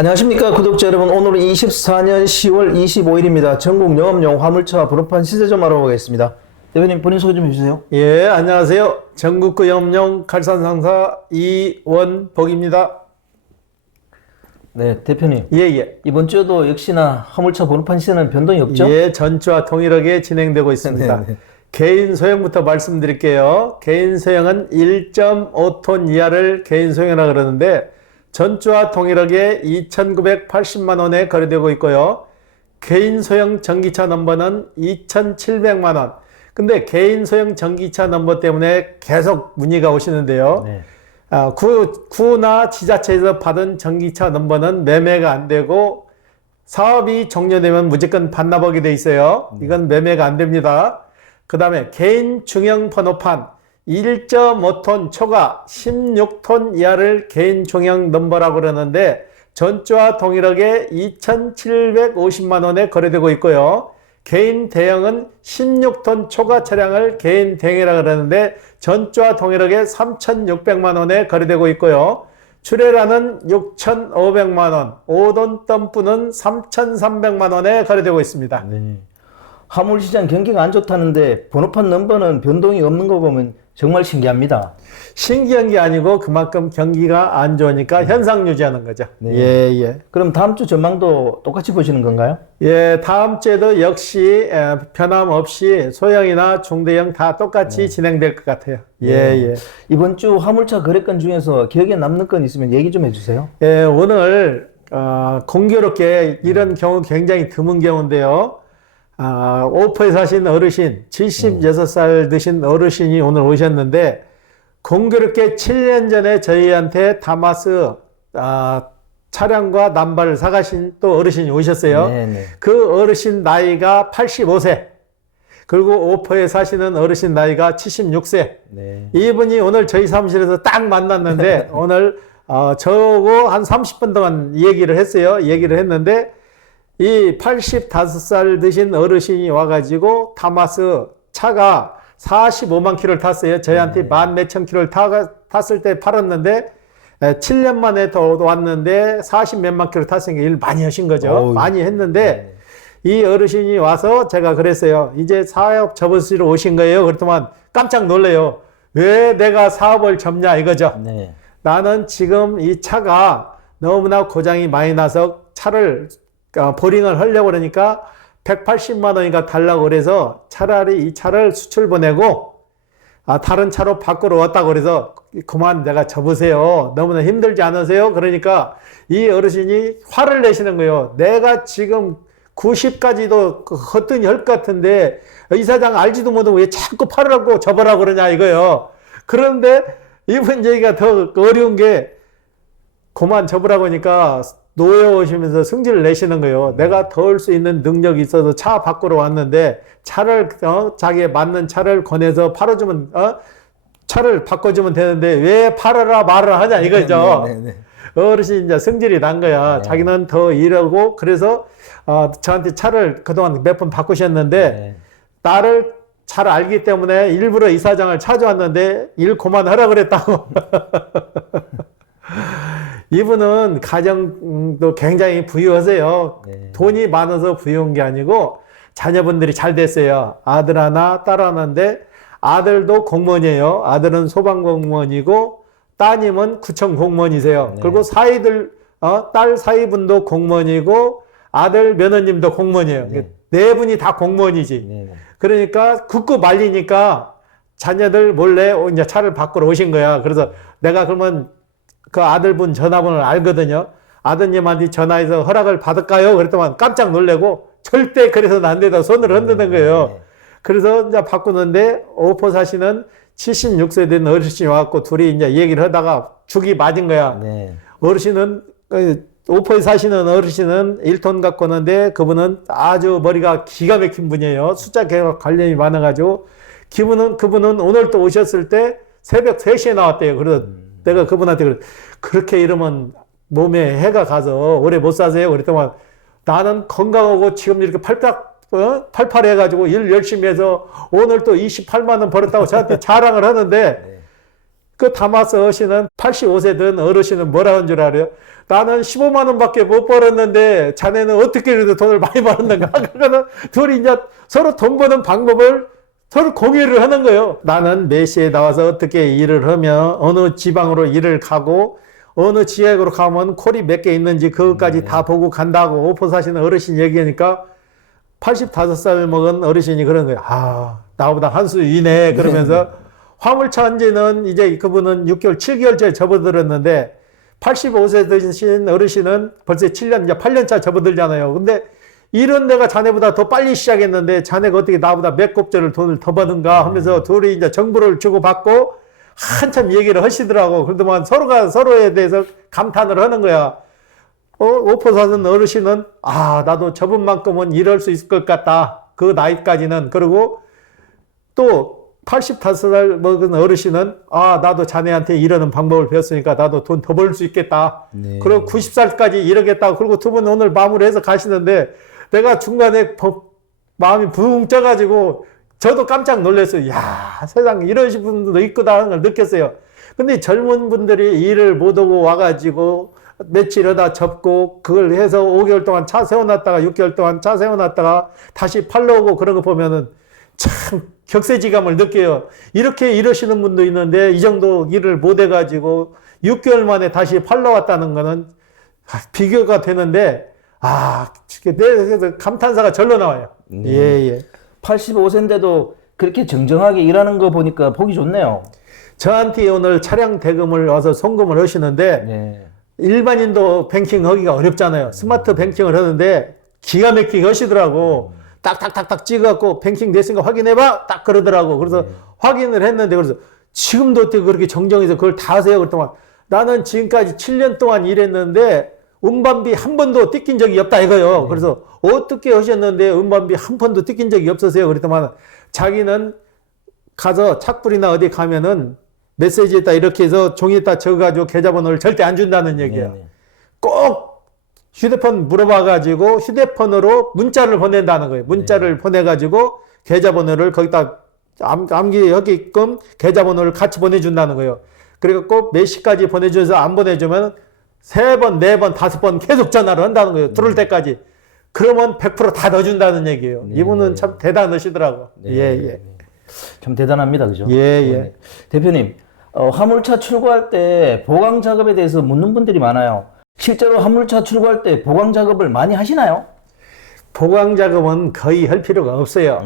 안녕하십니까 구독자 여러분. 오늘은 24년 10월 25일입니다. 전국 영업용 화물차 번호판 시세 좀 알아보겠습니다. 대표님 본인 소개 좀 해주세요. 예, 안녕하세요. 전국구 영업용 칼산 상사 이원복입니다. 네, 대표님. 예. 이번 주에도 역시나 화물차 번호판 시세는 변동이 없죠? 예, 전주와 동일하게 진행되고 있습니다. 네네. 개인 소형부터 말씀드릴게요. 개인 소형은 1.5톤 이하를 개인 소형이라 그러는데 전주와 동일하게 2,980만 원에 거래되고 있고요. 개인 소형 전기차 넘버는 2,700만 원. 근데 개인 소형 전기차 넘버 때문에 계속 문의가 오시는데요. 네. 구나 지자체에서 받은 전기차 넘버는 매매가 안 되고 사업이 종료되면 무조건 반납하게 돼 있어요. 이건 매매가 안 됩니다. 그 다음에 개인 중형 번호판 1.5톤 초과 16톤 이하를 개인 중형 넘버라고 그러는데 전주와 동일하게 2,750만 원에 거래되고 있고요. 개인 대형은 16톤 초과 차량을 개인 대형이라고 그러는데 전주와 동일하게 3,600만 원에 거래되고 있고요. 출애라는 6,500만 원, 5톤 덤프는 3,300만 원에 거래되고 있습니다. 네. 화물시장 경기가 안 좋다는데 번호판 넘버는 변동이 없는 거 보면 정말 신기합니다. 신기한 게 아니고 그만큼 경기가 안 좋으니까 현상 유지하는 거죠. 네. 예. 그럼 다음 주 전망도 똑같이 보시는 건가요? 예, 다음 주에도 역시 변함없이 소형이나 중대형 다 똑같이 진행될 것 같아요. 예. 이번 주 화물차 거래건 중에서 기억에 남는 건 있으면 얘기 좀 해주세요. 예, 오늘 공교롭게 이런 경우 굉장히 드문 경우인데요. 오포에 사신 어르신, 76살 드신 어르신이 오늘 오셨는데 공교롭게 7년 전에 저희한테 다마스 차량과 남발을 사가신 또 어르신이 오셨어요. 네네. 그 어르신 나이가 85세. 그리고 오포에 사시는 어르신 나이가 76세. 네. 이분이 오늘 저희 사무실에서 딱 만났는데 오늘 저하고 한 30분 동안 얘기를 했어요. 얘기를 했는데 이 85살 드신 어르신이 와가지고 다마스 차가 45만 킬로를 탔어요. 저희한테 만 몇천 킬로를 탔을 때 팔았는데 7년 만에 더 왔는데 40 몇만 킬로 탔으니까 일 많이 하신 거죠. 어우. 많이 했는데 이 어르신이 와서 제가 그랬어요. 이제 사업 접으시러 오신 거예요. 그랬더만 깜짝 놀래요. 왜 내가 사업을 접냐 이거죠. 네. 나는 지금 이 차가 너무나 고장이 많이 나서 차를 보링을 하려고 그러니까 180만 원인가 달라고 그래서 차라리 이 차를 수출 보내고 다른 차로 바꾸러 왔다고 그래서 그만 내가 접으세요. 너무나 힘들지 않으세요? 그러니까 이 어르신이 화를 내시는 거예요. 내가 지금 90까지도 헛되이 할 것 같은데 이사장 알지도 못하고 왜 자꾸 팔으라고 접으라고 그러냐 이거요. 그런데 이분 얘기가 더 어려운 게 그만 접으라고 하니까 노예 오시면서 승질을 내시는 거예요. 내가 더 할 수 있는 능력이 있어서 차 바꾸러 왔는데 차를 자기에 맞는 차를 권해서 팔아주면 차를 바꿔주면 되는데 왜 팔아라 말을 하냐 이거죠. 네. 어르신이 이제 승질이 난 거야. 네. 자기는 더 일하고 그래서 저한테 차를 그동안 몇 번 바꾸셨는데 네. 나를 잘 알기 때문에 일부러 이사장을 찾아왔는데 일 그만하라 그랬다고. 이분은 가정도 굉장히 부유하세요. 네. 돈이 많아서 부유한 게 아니고 자녀분들이 잘 됐어요. 아들 하나, 딸 하나인데 아들도 공무원이에요. 아들은 소방공무원이고 따님은 구청 공무원이세요. 네. 그리고 사이들, 딸 사이분도 공무원이고 아들 며느님도 공무원이에요. 네 분이 다 공무원이지. 네. 그러니까 굳고 말리니까 자녀들 몰래 이제 차를 바꾸러 오신 거야. 그래서 내가 그러면 그 아들분 전화번호를 알거든요. 아드님한테 전화해서 허락을 받을까요? 그랬더니 깜짝 놀래고 절대 그래서는 안 된다. 손을 흔드는 거예요. 그래서 이제 바꾸는데 오포 사시는 76세 된 어르신이 와갖고 둘이 이제 얘기를 하다가 죽이 맞은 거야. 네. 어르신은 오포에 사시는 어르신은 1톤 갖고 오는데 그분은 아주 머리가 기가 막힌 분이에요. 숫자 계획 관련이 많아가지고 그분은 오늘 또 오셨을 때 새벽 3시에 나왔대요. 그래서 내가 그분한테 그렇게 이러면 몸에 해가 가서 오래 못 사세요. 그랬더니 나는 건강하고 지금 이렇게 팔팔해가지고 일 열심히 해서 오늘 또 28만 원 벌었다고 저한테 자랑을 하는데 그 담아서 하시는 85세 된 어르신은 뭐라 하는 줄 알아요? 나는 15만 원밖에 못 벌었는데 자네는 어떻게 그래도 돈을 많이 벌었는가? 그러면 둘이 이제 서로 돈 버는 방법을 서로 공유를 하는 거예요. 나는 몇 시에 나와서 어떻게 일을 하며 어느 지방으로 일을 가고 어느 지역으로 가면 콜이 몇 개 있는지 그것까지 다 보고 간다고 오포 사시는 어르신 얘기하니까 85살 먹은 어르신이 그런 거예요. 아, 나보다 한 수 위네. 그러면서 화물차 한지는 이제 그분은 6개월, 7개월째 접어들었는데 85세 되신 어르신은 벌써 7년, 이제 8년차 접어들잖아요. 근데 이런 내가 자네보다 더 빨리 시작했는데 자네가 어떻게 나보다 몇 곱절을 돈을 더 버는가 하면서 둘이 이제 정보를 주고받고 한참 얘기를 하시더라고. 그러더만 서로가 서로에 대해서 감탄을 하는 거야. 오포 사는 어르신은 아, 나도 저분만큼은 일할 수 있을 것 같다. 그 나이까지는. 그리고 또 85살 먹은 어르신은 아, 나도 자네한테 이러는 방법을 배웠으니까 나도 돈 더 벌 수 있겠다. 네. 그리고 90살까지 이러겠다. 그리고 두 분 오늘 마무리해서 가시는데 내가 중간에 마음이 붕 쪄가지고 저도 깜짝 놀랐어요. 야, 세상에 이러신 분들도 있구나 하는 걸 느꼈어요. 근데 젊은 분들이 일을 못 오고 와가지고 며칠 하다 접고 그걸 해서 5개월 동안 차 세워놨다가 6개월 동안 차 세워놨다가 다시 팔러 오고 그런 거 보면은 참 격세지감을 느껴요. 이렇게 이러시는 분도 있는데 이 정도 일을 못 해가지고 6개월 만에 다시 팔러 왔다는 거는 비교가 되는데 내 감탄사가 절로 나와요. 네. 예. 85세인데도 그렇게 정정하게 일하는 거 보니까 보기 좋네요. 저한테 오늘 차량 대금을 와서 송금을 하시는데 네. 일반인도 뱅킹 하기가 어렵잖아요. 스마트 뱅킹을 하는데 기가 막히게 하시더라고. 딱딱딱딱 찍어갖고 뱅킹 됐으니까 확인해봐. 딱 그러더라고. 그래서 확인을 했는데 그래서 지금도 어떻게 그렇게 정정해서 그걸 다 하세요? 그랬더니 나는 지금까지 7년 동안 일했는데 운반비 한 번도 뜯긴 적이 없다 이거요. 그래서 어떻게 하셨는데 운반비 한 번도 뜯긴 적이 없으세요? 그랬더니 자기는 가서 착불이나 어디 가면은 메시지에다 이렇게 해서 종이에다 적어가지고 계좌번호를 절대 안 준다는 얘기예요. 꼭 휴대폰 물어봐가지고 휴대폰으로 문자를 보낸다는 거예요. 문자를 보내가지고 계좌번호를 거기다 암기하게끔 계좌번호를 같이 보내준다는 거예요. 그리고 꼭 몇 시까지 보내줘서 안 보내주면 3번, 4번, 5번 계속 전화를 한다는 거예요. 들어올 때까지. 그러면 100%다 넣어준다는 얘기예요. 이분은 참 대단하시더라고. 예. 참 대단합니다. 그죠? 예. 대표님, 화물차 출고할 때 보강 작업에 대해서 묻는 분들이 많아요. 실제로 화물차 출고할 때 보강 작업을 많이 하시나요? 보강 작업은 거의 할 필요가 없어요.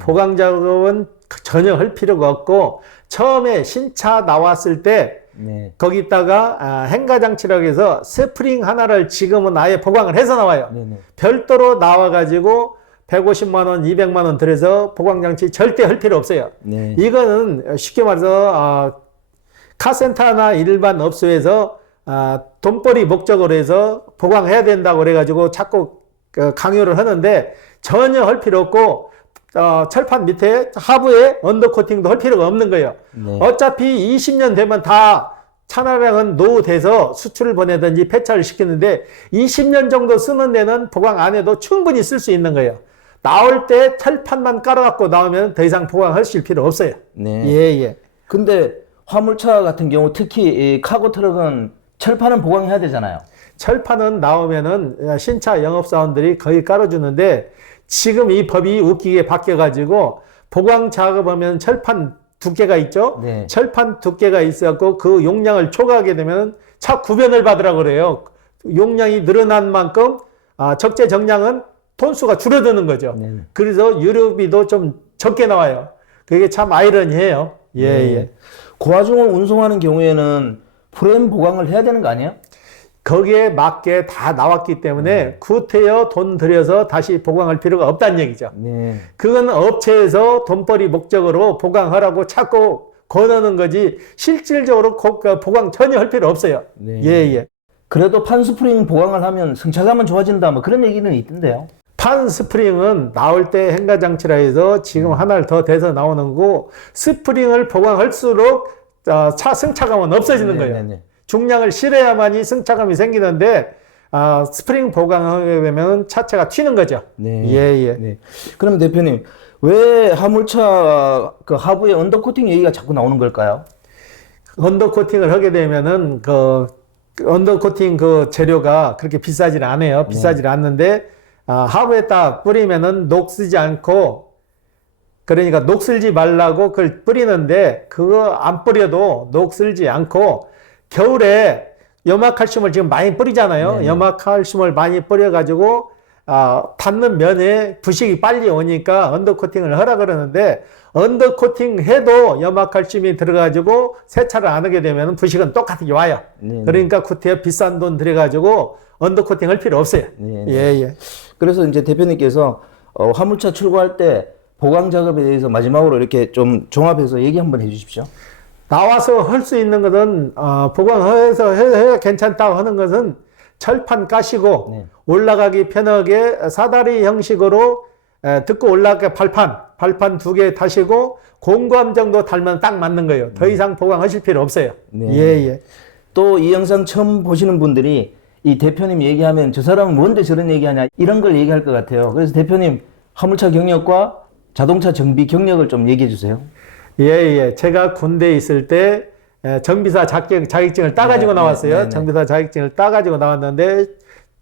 보강 작업은 전혀 할 필요가 없고 처음에 신차 나왔을 때 거기다가 행가장치라고 해서 스프링 하나를 지금은 아예 보강을 해서 나와요. 별도로 나와가지고 150만 원, 200만 원 들여서 보강장치 절대 할 필요 없어요. 이거는 쉽게 말해서 카센터나 일반 업소에서 돈벌이 목적으로 해서 보강해야 된다고 그래가지고 자꾸 강요를 하는데 전혀 할 필요 없고 철판 밑에 하부에 언더코팅도 할 필요가 없는 거예요. 어차피 20년 되면 다 차량은 노후돼서 수출을 보내든지 폐차를 시키는데 20년 정도 쓰는 데는 보강 안 해도 충분히 쓸 수 있는 거예요. 나올 때 철판만 깔아갖고 나오면 더 이상 보강하실 필요 없어요. 예. 근데 화물차 같은 경우 특히 이 카고 트럭은 철판은 보강해야 되잖아요. 철판은 나오면은 신차 영업사원들이 거의 깔아주는데 지금 이 법이 웃기게 바뀌어가지고 보강 작업하면 철판 두께가 있죠. 철판 두께가 있어갖고 그 용량을 초과하게 되면 차 구변을 받으라고 그래요. 용량이 늘어난 만큼 적재 정량은 톤수가 줄어드는 거죠. 그래서 유류비도 좀 적게 나와요. 그게 참 아이러니해요. 예. 고화중을 운송하는 경우에는 프레임 보강을 해야 되는 거 아니에요? 거기에 맞게 다 나왔기 때문에 구태여 돈 들여서 다시 보강할 필요가 없다는 얘기죠. 그건 업체에서 돈벌이 목적으로 보강하라고 자꾸 권하는 거지 실질적으로 보강 전혀 할 필요 없어요. 예. 그래도 판 스프링 보강을 하면 승차감은 좋아진다 뭐 그런 얘기는 있던데요. 판 스프링은 나올 때 행가장치라 해서 지금 하나를 더 대서 나오는 거고 스프링을 보강할수록 차 승차감은 없어지는 거예요. 중량을 실어야만이 승차감이 생기는데 스프링 보강하게 되면 차체가 튀는 거죠. 예. 그럼 대표님 왜 화물차 그 하부에 언더코팅 얘기가 자꾸 나오는 걸까요? 언더코팅을 하게 되면은 그 언더코팅 그 재료가 그렇게 비싸질 않아요. 비싸질 않는데 하부에다 뿌리면은 녹슬지 않고, 그러니까 녹슬지 말라고 그걸 뿌리는데 그거 안 뿌려도 녹슬지 않고, 겨울에 염화칼슘을 지금 많이 뿌리잖아요. 네네. 염화칼슘을 많이 뿌려가지고 닿는 면에 부식이 빨리 오니까 언더코팅을 하라 그러는데, 언더코팅 해도 염화칼슘이 들어가지고 세차를 안 하게 되면 부식은 똑같이 와요. 네네. 그러니까 구태여 비싼 돈 들여가지고 언더코팅 할 필요 없어요. 네네. 예. 그래서 이제 대표님께서 화물차 출고할 때 보강 작업에 대해서 마지막으로 이렇게 좀 종합해서 얘기 한번 해주십시오. 나와서 할 수 있는 것은 보강해서 해야 괜찮다고 하는 것은 철판 까시고 네. 올라가기 편하게 사다리 형식으로 듣고 올라가게 발판 2개 다시고 공구함 정도 달면 딱 맞는 거예요. 더 이상 보강하실 필요 없어요. 네. 예. 또 이 영상 처음 보시는 분들이 이 대표님 얘기하면 저 사람은 뭔데 저런 얘기하냐 이런 걸 얘기할 것 같아요. 그래서 대표님 화물차 경력과 자동차 정비 경력을 좀 얘기해 주세요. 예. 제가 군대에 있을 때 정비사 자격증을 따가지고 나왔어요. 네. 정비사 자격증을 따가지고 나왔는데,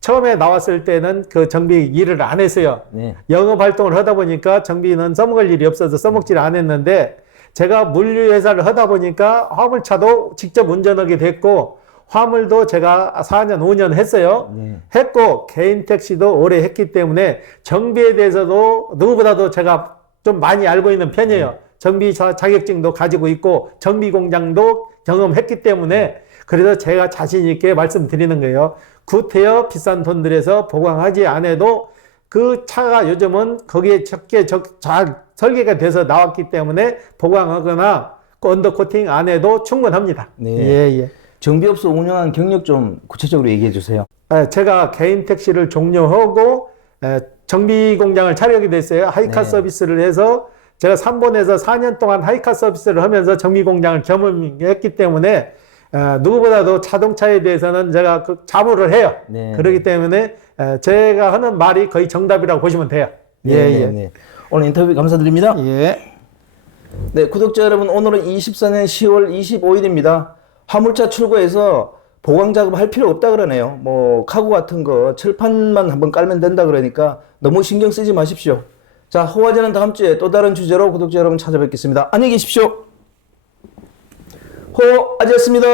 처음에 나왔을 때는 그 정비 일을 안 했어요. 네. 영업 활동을 하다 보니까 정비는 써먹을 일이 없어서 써먹지를 않았는데, 제가 물류회사를 하다 보니까 화물차도 직접 운전하게 됐고, 화물도 제가 4년, 5년 했어요. 네. 했고, 개인 택시도 오래 했기 때문에 정비에 대해서도 누구보다도 제가 좀 많이 알고 있는 편이에요. 정비 자격증도 가지고 있고, 정비 공장도 경험했기 때문에, 그래서 제가 자신 있게 말씀드리는 거예요. 구태여 비싼 돈 들여서 보강하지 않아도 그 차가 요즘은 거기에 적게 잘 설계가 돼서 나왔기 때문에 보강하거나 언더코팅 안 해도 충분합니다. 네. 예. 정비업소 운영한 경력 좀 구체적으로 얘기해 주세요. 제가 개인 택시를 종료하고 정비 공장을 차리게 됐어요. 하이카 네. 서비스를 해서 제가 3번에서 4년 동안 하이카 서비스를 하면서 정비 공장을 경험했기 때문에 누구보다도 자동차에 대해서는 제가 자부를 해요. 네. 그렇기 때문에 제가 하는 말이 거의 정답이라고 보시면 돼요. 네. 오늘 인터뷰 감사드립니다. 예. 네, 구독자 여러분, 오늘은 24년 10월 25일입니다. 화물차 출고해서 보강 작업 할 필요 없다 그러네요. 뭐 카고 같은 거 철판만 한번 깔면 된다 그러니까 너무 신경 쓰지 마십시오. 자, 호화제는 다음 주에 또 다른 주제로 구독자 여러분 찾아뵙겠습니다. 안녕히 계십시오. 호화제였습니다.